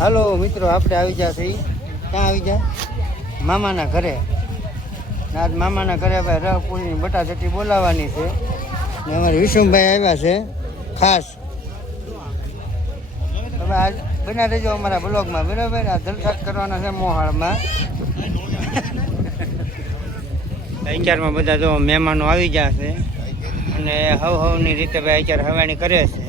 હાલો મિત્રો, આપણે આવી ગયા છીએ. ક્યાં આવી ગયા? મામાના ઘરે. આજ મામાના ઘરે ભાઈ રહપુરીની બટાચટી બોલાવવાની છે ને અમારે વિષ્ણુભાઈ આવ્યા છે ખાસ. હવે આજ બના રહેજો અમારા બ્લોગમાં, બરાબર. આ જલસા કરવાના છે મોહાળમાં. અત્યારમાં બધા જો મહેમાનો આવી ગયા છે અને હવની રીતે ભાઈ અત્યારે હવાણી કરે છે.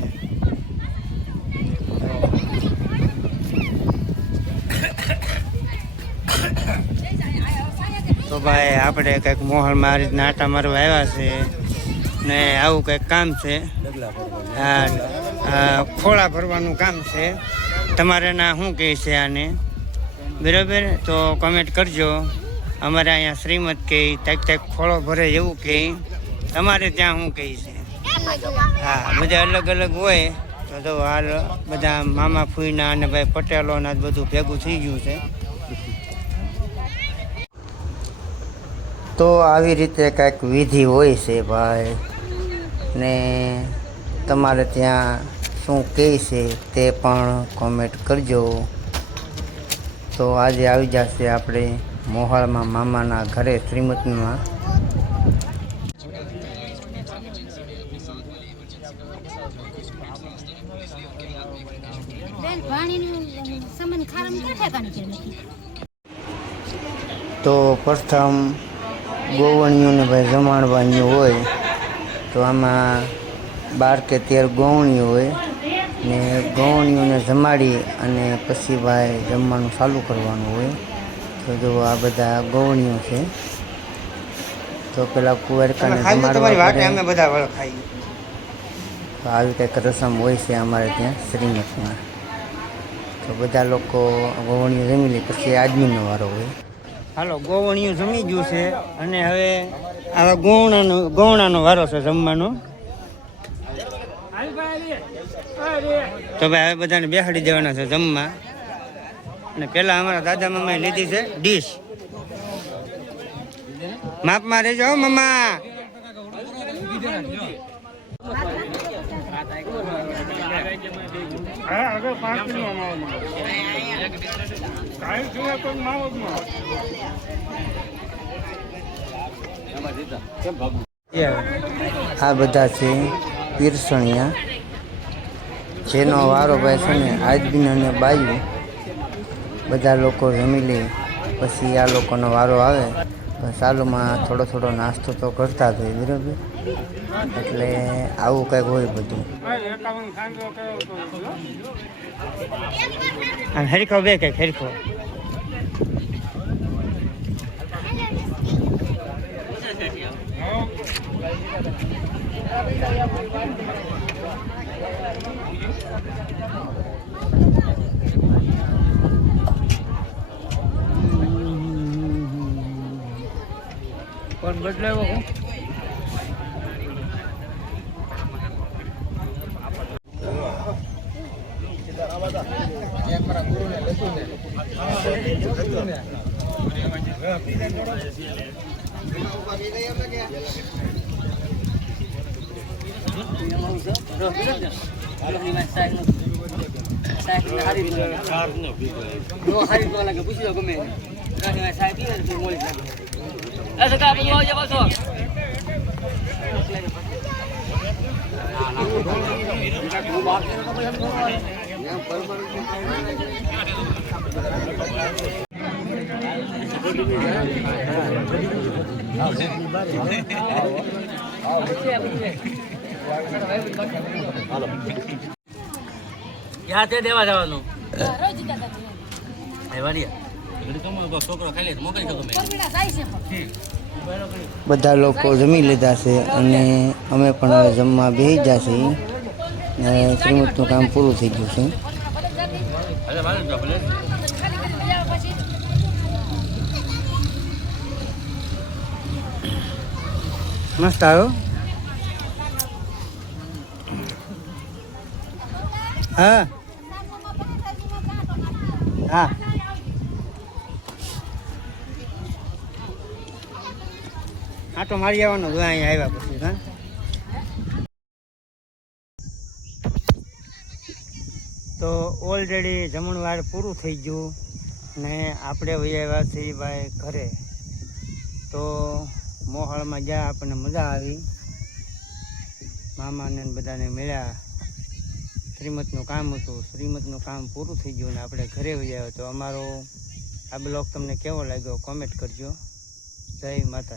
તો ભાઈ આપણે કંઈક મોહલમાં આ રીતના આટા મારવા આવ્યા છે ને આવું કંઈક કામ છે. ખોળા ભરવાનું કામ છે. તમારે ના શું કહે છે આને, બરાબર? તો કમેન્ટ કરજો. અમારે અહીંયા શ્રીમદ કહે તાક ખોળો ભરે એવું કહે. તમારે ત્યાં શું કહે છે? હા, બધા અલગ અલગ હોય. તો જો હાલ બધા મામા ફૂઈના અને ભાઈ પટેલોના બધું ભેગું થઈ ગયું છે. તો આવી રીતે કાંઈક વિધિ હોય છે ભાઈ, ને તમારે ત્યાં શું કહે છે તે પણ કોમેન્ટ કરજો. તો આજે આવી જશે આપણે મોહાળમાં મામાના ઘરે શ્રીમતમાં. તો પ્રથમ ગોવણીઓને ભાઈ જમાડવાની હોય. તો આમાં 12 કે 13 ગોવણીઓ હોય ને ગોવણીઓને જમાડી અને પછી ભાઈ જમવાનું ચાલુ કરવાનું હોય. તો જો આ બધા ગોવણીઓ છે. તો પેલા કુંવારકાને જમાડવા અમે બધા વળખાઈ. તો આવી કંઈક રસમ હોય છે અમારે ત્યાં શ્રીમતમાં. તો બધા લોકો ગોવણીઓ જમી લે પછી આદમીનો વારો હોય. હાલો, ગોવણીયું જમી ગયું છે અને હવે આવા ગોવણાનો વારો છે જમવાનો. તો ભાઈ હવે બધાને બેસાડી દેવાના છે જમવા. અને પેલા અમારા દાદા મામાએ લીધી છે ડીશ. માપમાં રહેજો મામા. આ બધા છે પીરસણિયા, જેનો વારો ભાઈ છે ને આદમીન અને બાયું બધા લોકો જમી લે પછી આ લોકોનો વારો આવે. ચાલુમાં થોડો થોડો નાસ્તો તો કરતા જ હોય, બરાબર? એટલે આવું કંઈક હોય બધું. હરીખો બે કંઈક હરીખો. કોણ બદલાયો હું? દેવા જવાનું બધા લોકો જમી લીધા છે અને અમે પણ હવે જમવા બેસી જશે. શ્રીમતનું કામ પૂરું થઈ ગયું છે. મસ્ત આવ્યો. હા હા, આટો મારી આવવાનો અહીંયા આવ્યા પછી. હા, તો ઓલરેડી જમણવાર પૂરું થઈ ગયું ને આપણે વૈયા છીએ ભાઈ ઘરે. તો મોહાળમાં ગયા, આપણને મજા આવી, મામાને બધાને મળ્યા. શ્રીમતનું કામ હતું, શ્રીમતનું કામ પૂરું થઈ ગયું ને આપણે ઘરે વૈયા. તો અમારો આ બ્લોગ તમને કેવો લાગ્યો કોમેન્ટ કરજો. જય માતા.